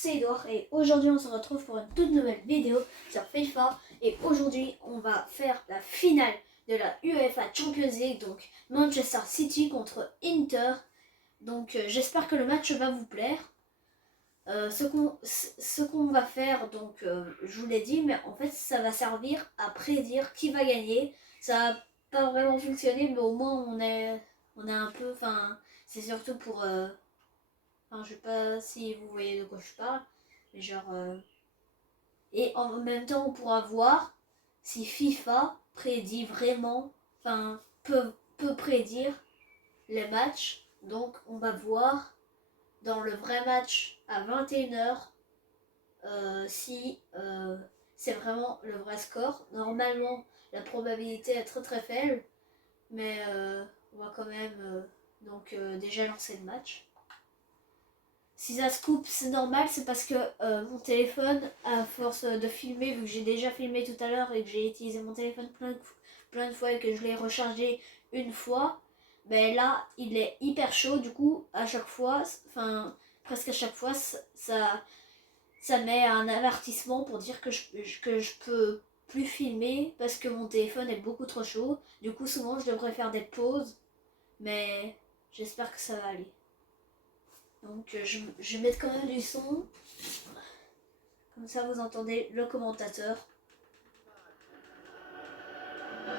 c'est Edouard et aujourd'hui on se retrouve pour une toute nouvelle vidéo sur FIFA et aujourd'hui on va faire la finale de la UEFA Champions League, donc Manchester City contre Inter. Donc j'espère que le match va vous plaire. Ce qu'on va faire, donc je vous l'ai dit, mais en fait ça va servir à prédire qui va gagner. Ça va pas vraiment fonctionner, mais au moins on est un peu, enfin c'est surtout pour... Enfin, je sais pas si vous voyez de quoi je parle, mais genre... Et en même temps, on pourra voir si FIFA prédit vraiment, enfin, peut prédire les matchs. Donc, on va voir dans le vrai match à 21h si c'est vraiment le vrai score. Normalement, la probabilité est très très faible, mais on va quand même déjà lancer le match. Si ça se coupe, c'est normal, c'est parce que mon téléphone, à force de filmer, vu que j'ai déjà filmé tout à l'heure et que j'ai utilisé mon téléphone plein de fois et que je l'ai rechargé une fois, ben là, il est hyper chaud, du coup, à chaque fois, enfin, presque à chaque fois, ça met un avertissement pour dire que je peux plus filmer parce que mon téléphone est beaucoup trop chaud. Du coup, souvent, je devrais faire des pauses, mais j'espère que ça va aller. Donc je vais mettre quand même du son, comme ça vous entendez le commentateur. Je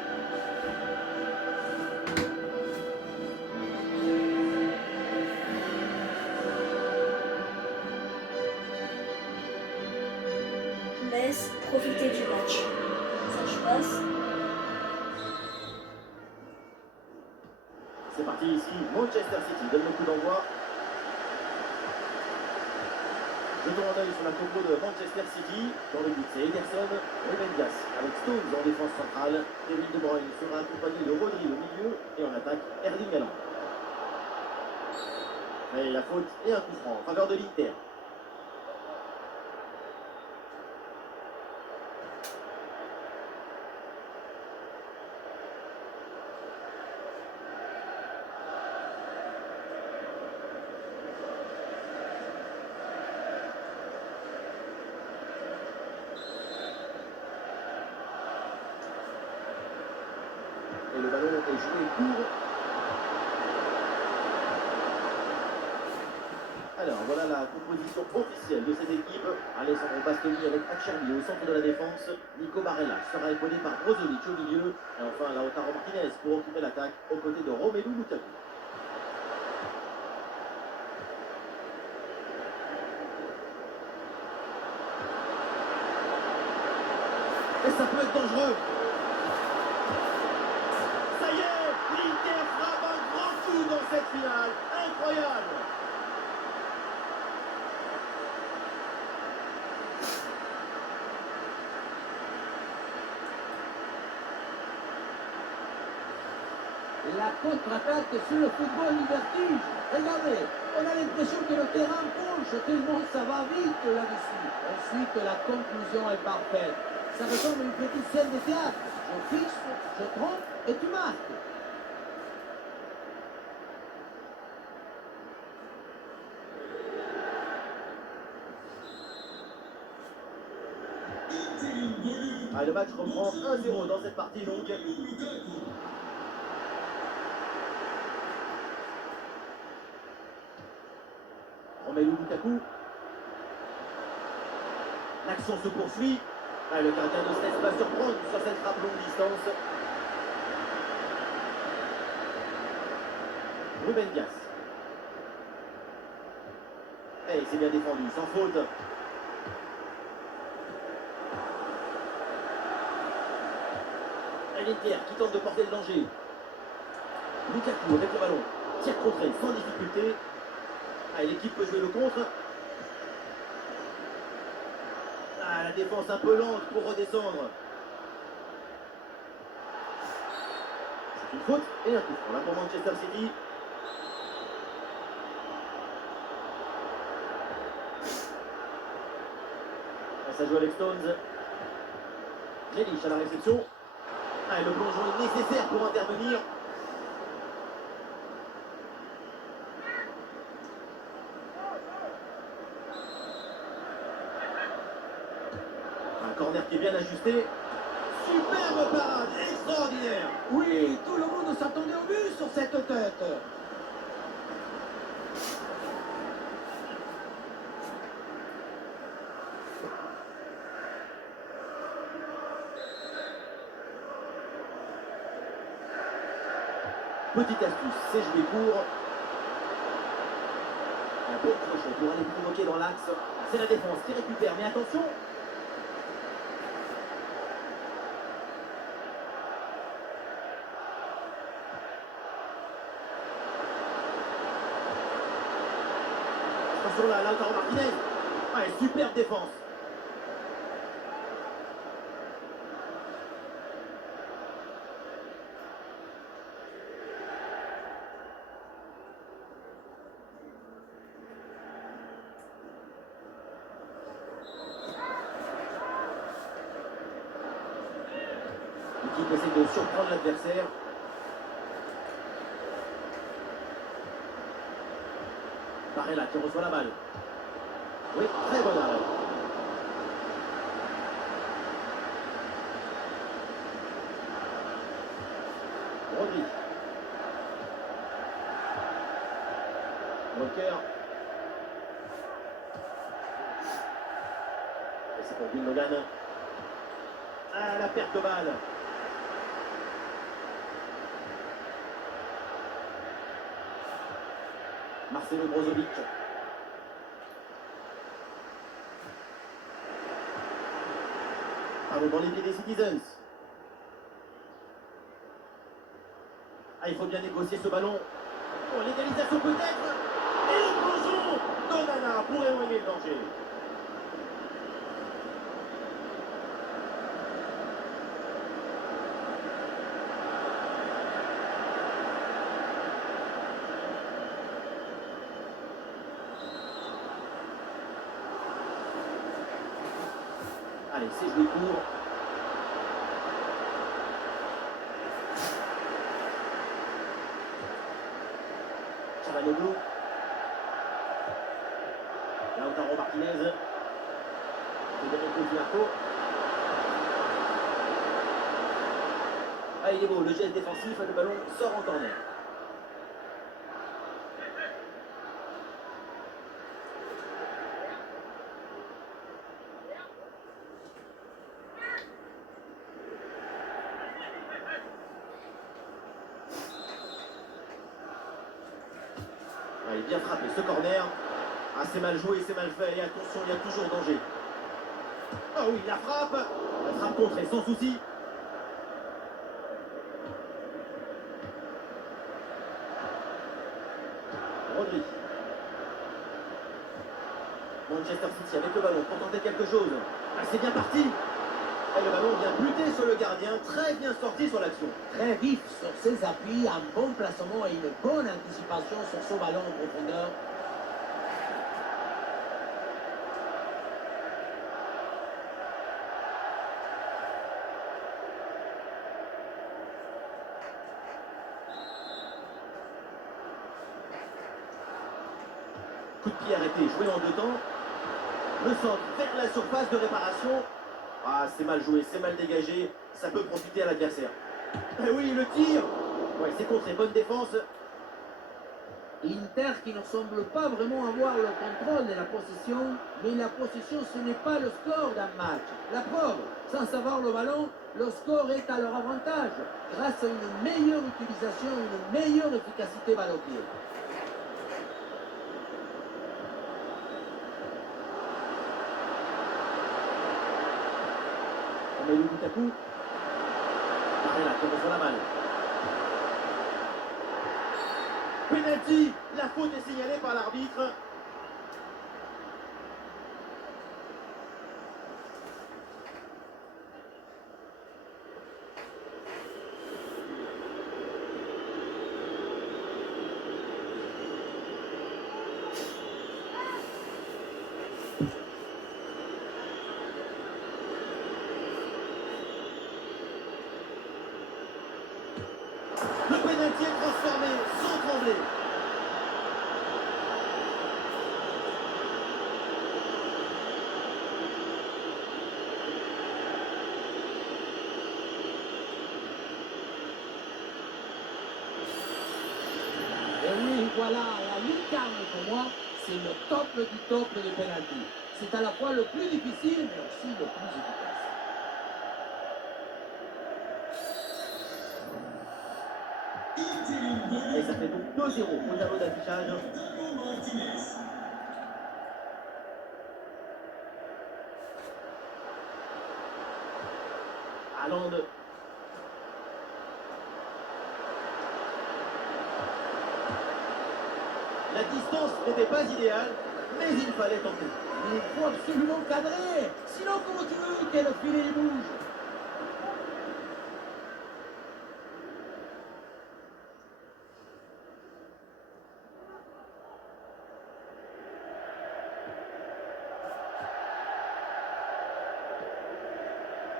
vous laisse profiter du match. Ça je passe. C'est parti ici, Manchester City donne le coup d'envoi. Jetons un œil sur la compo de Manchester City. Dans le but, c'est Ederson, Ruben Dias avec Stones en défense centrale. Kevin De Bruyne sera accompagné de Rodri au milieu et en attaque, Erling Haaland. Mais la faute et un coup franc en faveur de l'Inter. Et le ballon est joué court. Alors voilà la composition officielle de cette équipe. Alessandro Bastoni avec Acerbi au centre de la défense. Nico Barella sera épaulé par Brozovic au milieu. Et enfin Lautaro Martinez pour occuper l'attaque aux côtés de Romelu Lukaku. Et ça peut être dangereux. Ça y est, l'Inter frappe un grand coup dans cette finale. Incroyable. La contre-attaque sur le football vertige. Regardez, on a l'impression que le terrain penche, tellement ça va vite là-dessus. Ensuite, la conclusion est parfaite. Ça ressemble à une petite scène de théâtre. Je fixe, je trompe et tu marques. Ah, le match reprend 1-0 dans cette partie donc. Romelu Lukaku. L'action se poursuit. Ah, le gardien ne se laisse pas surprendre sur cette frappe longue distance. Ruben Dias. Et c'est bien défendu, sans faute. Et l'Inter qui tente de porter le danger. Lukaku avec le ballon. Tire contré sans difficulté. Ah, l'équipe peut jouer le contre. Ah, la défense un peu lente pour redescendre. C'est une faute et un coup franc là pour Manchester City. Et ça joue avec Stones. Grealish à la réception. Ah, et le plongeon est nécessaire pour intervenir. bien ajusté. Superbe parade, extraordinaire. Oui, tout le monde s'attendait au but sur cette tête. Petite astuce, c'est joué court. Un bon crochet pour aller provoquer dans l'axe. C'est la défense qui récupère, mais attention. Attention là, Lautaro Martinez. Ouais, superbe défense. L'équipe essaie de surprendre l'adversaire. Barella qui reçoit la balle. Oui, très bon arrêt. Rodri. Walker. Et c'est pour Gundogan. Ah, la perte de balle. Marcelo Brozovic. Pardon, dans les pieds des Citizens. Ah, il faut bien négocier ce ballon. Oh, l'égalisation peut-être. Et le plongeon d'Onana pour éloigner le danger. Allez, c'est joué court. Chavanoglu. Lautaro Martinez. Federico Di Marco. Ah, il est beau, le geste défensif, le ballon sort en corner. Ah, il est bien frappé, ce corner. Ah, c'est mal joué, c'est mal fait. Et attention, il y a toujours danger. Ah oui, la frappe. La frappe contrée, sans souci. Rodri. Manchester City avec le ballon pour tenter quelque chose. Ah, c'est bien parti. Et le ballon vient buter sur le gardien. Très bien sorti sur l'action. Très vif sur ses appuis, un bon placement et une bonne anticipation sur son ballon en profondeur. Coup de pied arrêté, joué en deux temps. Le centre vers la surface de réparation. Ah, c'est mal joué, c'est mal dégagé. Ça peut profiter à l'adversaire. Eh oui, le tir. Ouais, c'est contré, bonne défense. Inter qui ne semble pas vraiment avoir le contrôle de la possession, mais la possession ce n'est pas le score d'un match. La preuve, sans savoir le ballon, le score est à leur avantage, grâce à une meilleure utilisation, une meilleure efficacité balle au pied. Romelu Lukaku. Barella qui reçoit la balle. Penalty. La faute est signalée par l'arbitre. Le pénalty est transformé sans trembler. voilà, la lucarne pour moi, c'est le top du top des pénaltys. C'est à la fois le plus difficile, mais aussi le plus efficace. Et ça fait donc 2-0 au tableau d'affichage. Haaland. La distance n'était pas idéale, mais il fallait tenter. Il faut absolument cadrer, sinon comment tu veux que le filet il bouge?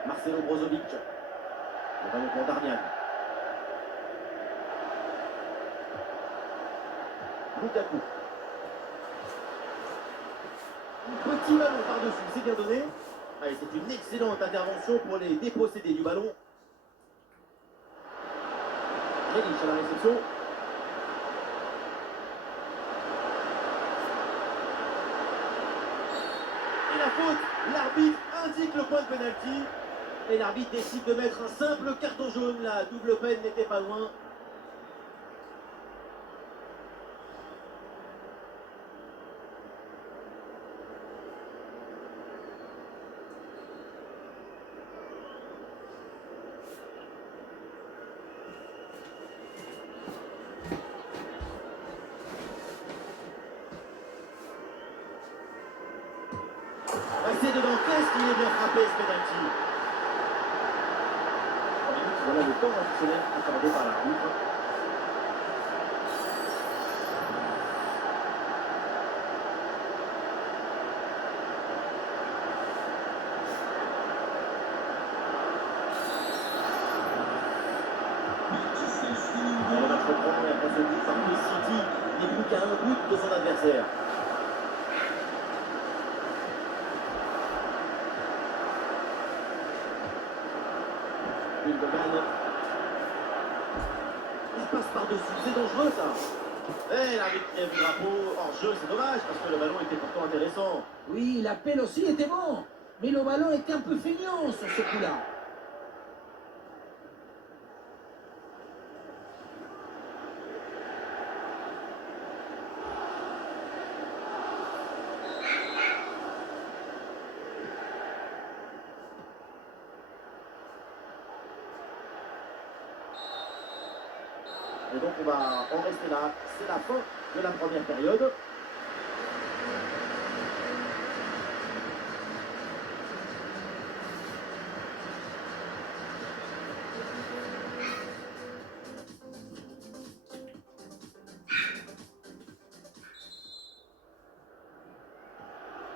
Marcelo Brozovic. Le ballon pour Darmian. Lukaku. Petit ballon par-dessus, c'est bien donné. Allez, c'est une excellente intervention pour les déposséder du ballon. Grealish à la réception. Et la faute, l'arbitre indique le point de pénalty. Et l'arbitre décide de mettre un simple carton jaune. La double peine n'était pas loin. C'est dedans, qu'est-ce qu'il est bien frappé ce pénalty. Voilà le temps additionnel accordé par l'arbitre. Le match reprend et après ce but par le City, il n'est plus qu'à un but de son adversaire. Gundogan. Il passe par-dessus, c'est dangereux ça. Eh, l'arbitre qui a vu le drapeau hors jeu, c'est dommage parce que le ballon était pourtant intéressant. Oui, l'appel aussi était bon, mais le ballon était un peu feignant sur ce coup-là. Et donc on va en rester là. C'est la fin de la première période.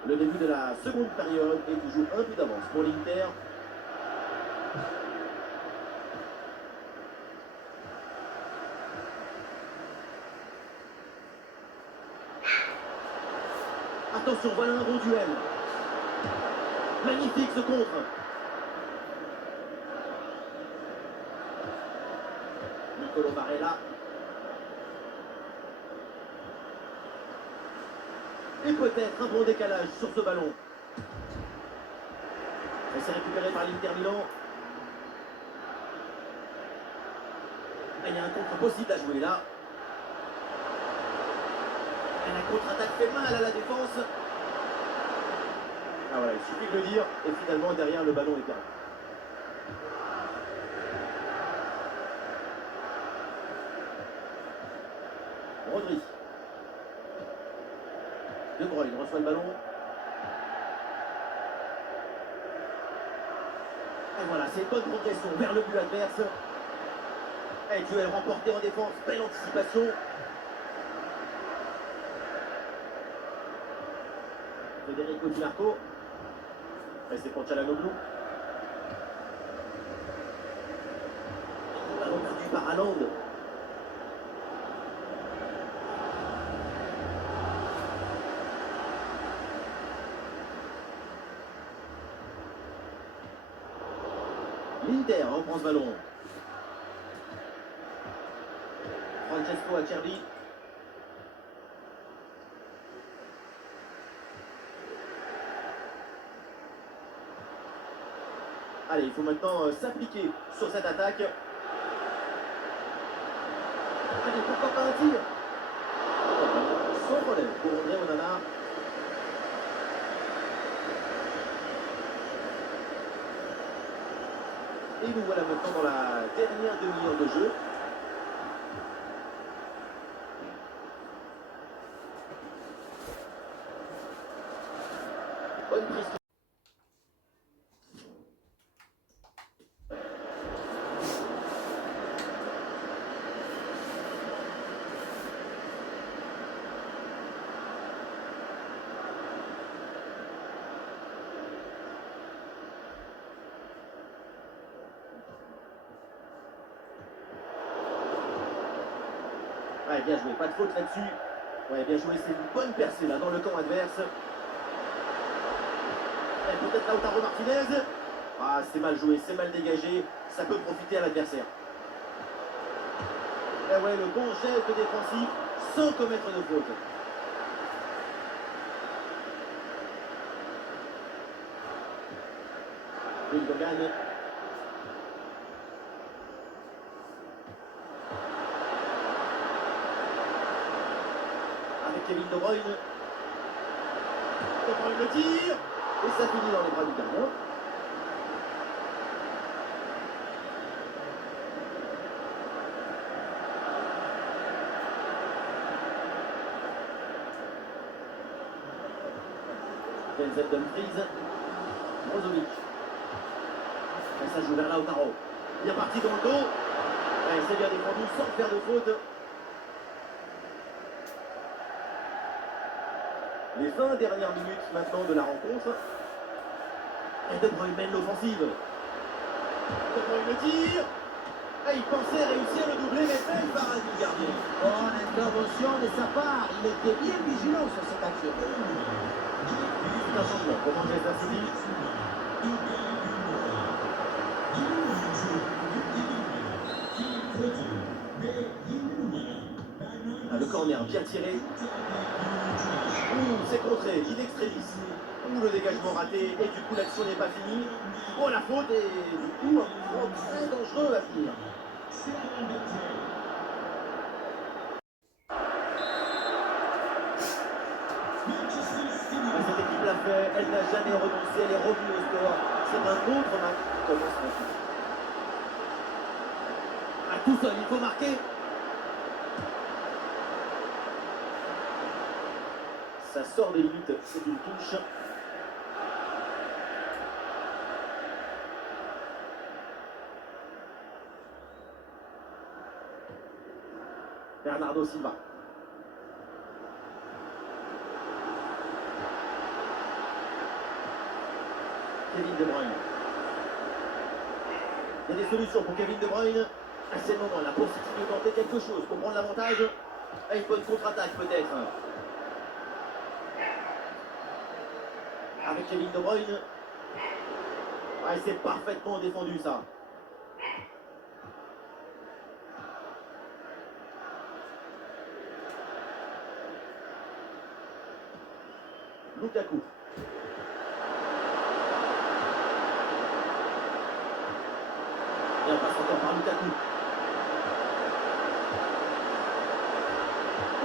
Le début de la seconde période est toujours un but d'avance pour l'Inter. Attention, voilà un bon duel. Magnifique ce contre. Nicolo Barella. Et peut-être un bon décalage sur ce ballon. Et c'est récupéré par l'Inter Milan. Et il y a un contre possible à jouer là. Et la contre-attaque fait mal à la défense. Ah voilà, il suffit de le dire. Et finalement, derrière, le ballon est perdu. Rodri. De Bruyne reçoit le ballon. Et voilà, c'est une bonne progression vers le but adverse. Et duel remporté en défense, belle anticipation. Federico Di Marco. Et c'est pour Çalhanoğlu. Le ballon perdu par Haaland. L'Inter reprend ce ballon. Francesco Acerbi. Allez, il faut maintenant s'appliquer sur cette attaque. Allez, pourquoi pas un tir? Sans problème pour André Onana. Et nous voilà maintenant dans la dernière demi-heure de jeu. Bonne prise. Ouais, bien joué, pas de faute là-dessus. Ouais, bien joué, c'est une bonne percée là dans le camp adverse. Et peut-être Lautaro Martinez. Ah, c'est mal joué, c'est mal dégagé. Ça peut profiter à l'adversaire. Et ouais, le bon geste défensif sans commettre de faute. Gundogan. Avec Kevin De Bruyne. De Bruyne le tire. Et ça finit dans les bras du gardien. Denzel Dumfries. Brozovic. Et ça joue vers Lautaro. Bien parti dans le dos. Et c'est bien défendu sans faire de faute. Les 20 dernières minutes maintenant de la rencontre. Et De Bruyne mène l'offensive. De Bruyne le tire. Et il pensait réussir le doublé, mais belle parade du gardien. Bonne intervention de sa part. Il était bien vigilant sur cette action. C'est un changement pour Manchester City. Ah, le corner bien tiré. C'est contré, in extremis. Le dégagement raté et du coup l'action n'est pas finie. Oh la faute et du coup un mouvement très dangereux à finir. Cette équipe l'a fait, elle n'a jamais renoncé, elle est revenue au score. C'est un autre match qui commence maintenant. À tout seul, il faut marquer. Ça sort des limites, c'est une touche. Bernardo Silva. Kevin De Bruyne. Il y a des solutions pour Kevin De Bruyne. À ce moment-là, pour de tenter quelque chose, pour prendre l'avantage. Et une bonne contre-attaque peut-être. Avec Kevin De Bruyne. Ah, c'est parfaitement défendu ça. Lukaku. Et on passe encore par Lukaku.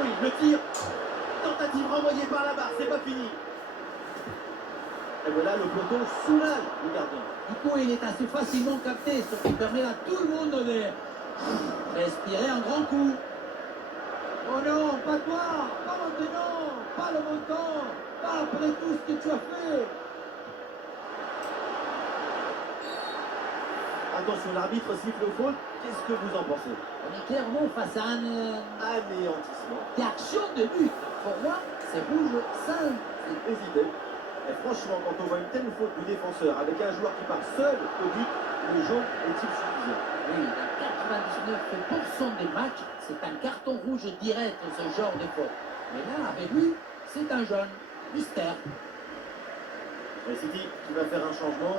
Oui, le tir. Tentative renvoyée par la barre, c'est pas fini. Et voilà, le peloton soulage le gardien. Du coup, il est assez facilement capté, ce qui permet à tout le monde de respirer un grand coup. Oh non, pas toi, pas maintenant, pas le montant, pas après tout ce que tu as fait. Attention, l'arbitre siffle au faute. Qu'est-ce que vous en pensez? On est clairement face à un Anéantissement. action de but. Pour moi, c'est rouge simple. C'est hésité. Et franchement, quand on voit une telle faute du défenseur avec un joueur qui part seul au but, le jaune est-il suffisant? Oui, dans 99% des matchs, c'est un carton rouge direct, ce genre de faute. Mais là, avec lui, c'est un jaune. Mystère. Et City qui va faire un changement.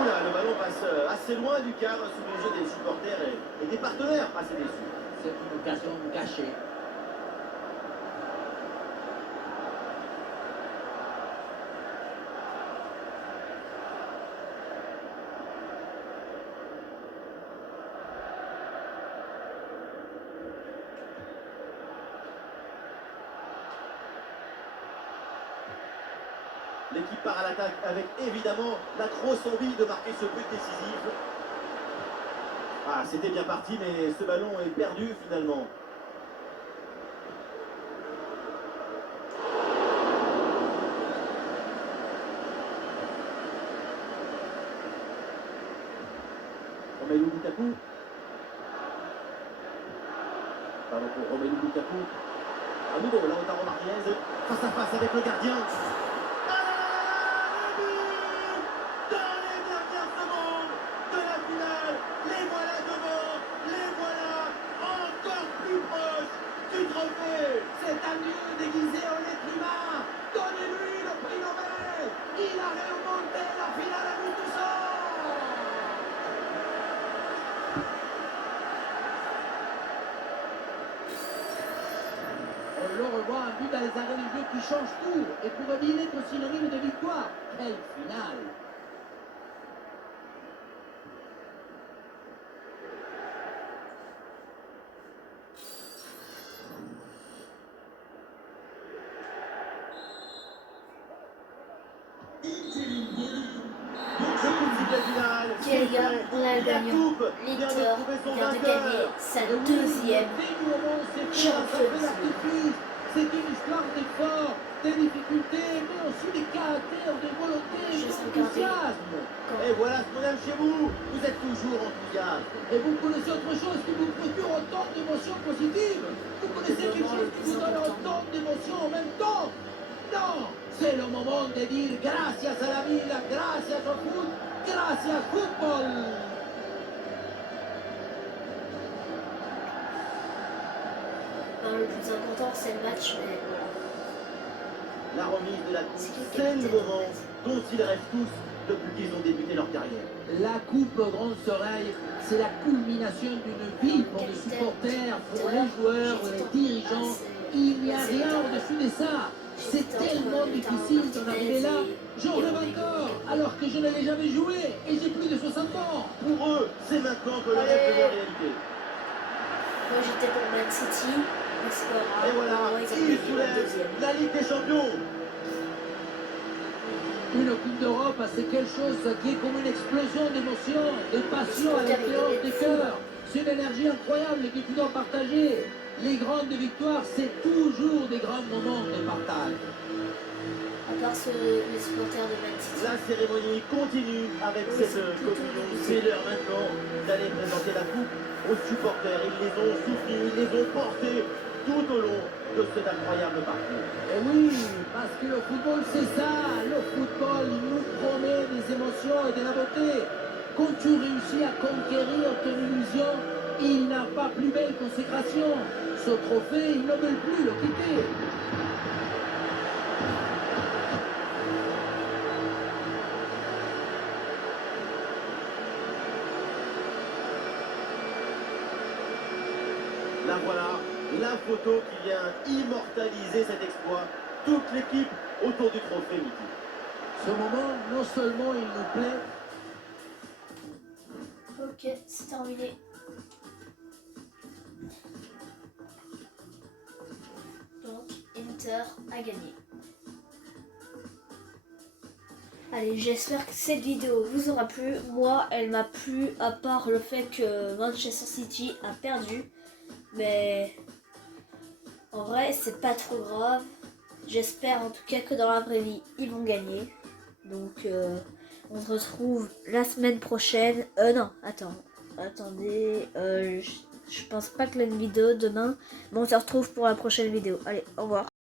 Oula, le ballon passe assez loin du cadre sous les yeux des supporters et des partenaires assez déçus. C'est une occasion gâchée. L'équipe part à l'attaque avec évidemment la grosse envie de marquer ce but décisif. Ah, c'était bien parti, mais ce ballon est perdu finalement. Romelu Lukaku. Pardon pour Romelu Lukaku. À nouveau, Lautaro Martinez face à face avec le gardien. Ah là là là, le but dans les dernières secondes de la finale. Les voilà devant, les voilà encore plus proches du trophée. C'est un dieu déguisé en être humain. Donnez-lui le prix Nobel. Il a remonté la finale à bout de sang. On le revoit, un but dans les arrêts du jeu qui change tout et pourrait bien être synonyme de victoire. Quelle finale! Le coup de sifflet final. Ok les gars, on a le La gagnant. coupe vient de L'Inter trouver son vient de vainqueur. gagner sa Et oui, deuxième dénouement, c'est fait un Champions sacré artifice. C'est une histoire d'efforts, des difficultés, mais aussi des caractères, de volonté, Je sais d'enthousiasme. Et voilà ce qu'on aime chez vous. Vous êtes toujours enthousiaste. Et vous connaissez autre chose qui vous procure autant d'émotions positives? Vous connaissez quelque chose qui vous donne autant d'émotions en même temps? Non! C'est le moment de dire gracias a la vida, gracias au foot, gracias football! Enfin, le plus important c'est le match, mais voilà. La remise de la coupe, C'est le c'est le capitaine, moment en fait. dont ils rêvent tous depuis qu'ils ont débuté leur carrière. La Coupe Grande Soleil, c'est la culmination d'une vie pour les supporters, pour les joueurs, les dirigeants. Il n'y a rien au-dessus de ça. C'est tellement difficile d'en arriver là. J'en rêve encore, alors que je ne l'ai jamais joué et j'ai plus de 60 ans. Pour eux, c'est maintenant que le rêve devient réalité. Moi j'étais pour Man City, mais c'est pas grave. Et voilà, Moi, ils ont ils gagné la soulèvent deuxième. la Ligue des Champions. Une Coupe d'Europe, c'est quelque chose qui est comme une explosion d'émotions, de passion à l'intérieur du cœur. C'est une énergie incroyable que tu dois partager. Les grandes victoires, c'est toujours des grands moments de partage. À part les supporters de Man City. La cérémonie continue avec Oui, cette c'est tout communion. au début. C'est l'heure maintenant d'aller présenter la coupe aux supporters. Ils les ont soutenus, ils les ont portés tout au long de cet incroyable parcours. Et oui, parce que le football, c'est ça. Le football, il nous promet des émotions et de la beauté. Quand tu réussis à conquérir ton illusion, il n'a pas plus belle consécration. Ce trophée, ils ne veulent plus le quitter. Là voilà, la photo qui vient immortaliser cet exploit. Toute l'équipe autour du trophée, Miki. Ce moment, non seulement il nous plaît, Ok, c'est terminé. Donc, Inter a gagné. Allez, j'espère que cette vidéo vous aura plu. Moi, elle m'a plu, à part le fait que Manchester City a perdu. Mais en vrai, c'est pas trop grave. J'espère en tout cas que dans la vraie vie, ils vont gagner. Donc, on se retrouve la semaine prochaine. Non, attendez. Je pense pas que la vidéo demain. Mais on se retrouve pour la prochaine vidéo. Allez, au revoir.